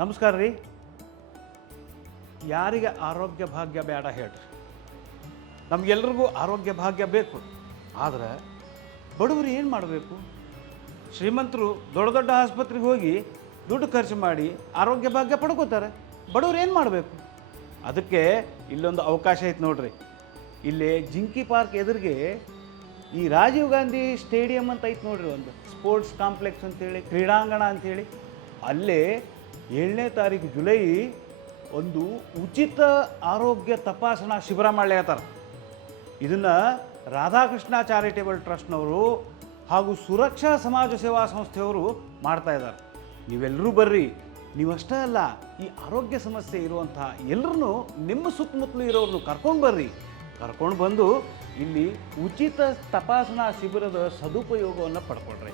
ನಮಸ್ಕಾರ ರೀ. ಯಾರಿಗೆ ಆರೋಗ್ಯ ಭಾಗ್ಯ ಬೇಡ ಹೇಳ್ರಿ? ನಮಗೆಲ್ರಿಗೂ ಆರೋಗ್ಯ ಭಾಗ್ಯ ಬೇಕು. ಆದರೆ ಬಡವರು ಏನು ಮಾಡಬೇಕು? ಶ್ರೀಮಂತರು ದೊಡ್ಡ ದೊಡ್ಡ ಆಸ್ಪತ್ರೆಗೆ ಹೋಗಿ ದುಡ್ಡು ಖರ್ಚು ಮಾಡಿ ಆರೋಗ್ಯ ಭಾಗ್ಯ ಪಡ್ಕೋತಾರೆ. ಬಡವರು ಏನು ಮಾಡಬೇಕು? ಅದಕ್ಕೆ ಇಲ್ಲೊಂದು ಅವಕಾಶ ಐತೆ ನೋಡ್ರಿ. ಇಲ್ಲಿ ಜಿಂಕಿ ಪಾರ್ಕ್ ಎದುರಿಗೆ ಈ ರಾಜೀವ್ ಗಾಂಧಿ ಸ್ಟೇಡಿಯಂ ಅಂತ ಐತೆ ನೋಡ್ರಿ, ಒಂದು ಸ್ಪೋರ್ಟ್ಸ್ ಕಾಂಪ್ಲೆಕ್ಸ್ ಅಂತೇಳಿ, ಕ್ರೀಡಾಂಗಣ ಅಂಥೇಳಿ. ಅಲ್ಲೇ 7ನೇ ತಾರೀಕು ಜುಲೈ ಒಂದು ಉಚಿತ ಆರೋಗ್ಯ ತಪಾಸಣಾ ಶಿಬಿರ ಮಾಡ್ಲಿಕತ್ತಾರೆ. ಇದನ್ನು ರಾಧಾಕೃಷ್ಣ ಚಾರಿಟೇಬಲ್ ಟ್ರಸ್ಟ್ನವರು ಹಾಗೂ ಸುರಕ್ಷಾ ಸಮಾಜ ಸೇವಾ ಸಂಸ್ಥೆಯವರು ಮಾಡ್ತಾಯಿದ್ದಾರೆ. ನೀವೆಲ್ಲರೂ ಬರ್ರಿ. ನೀವಷ್ಟೇ ಅಲ್ಲ, ಈ ಆರೋಗ್ಯ ಸಮಸ್ಯೆ ಇರುವಂಥ ಎಲ್ಲರೂ ನಿಮ್ಮ ಸುತ್ತಮುತ್ತಲು ಇರೋರನ್ನು ಕರ್ಕೊಂಡು ಬರ್ರಿ. ಕರ್ಕೊಂಡು ಬಂದು ಇಲ್ಲಿ ಉಚಿತ ತಪಾಸಣಾ ಶಿಬಿರದ ಸದುಪಯೋಗವನ್ನು ಪಡ್ಕೊಳ್ರಿ.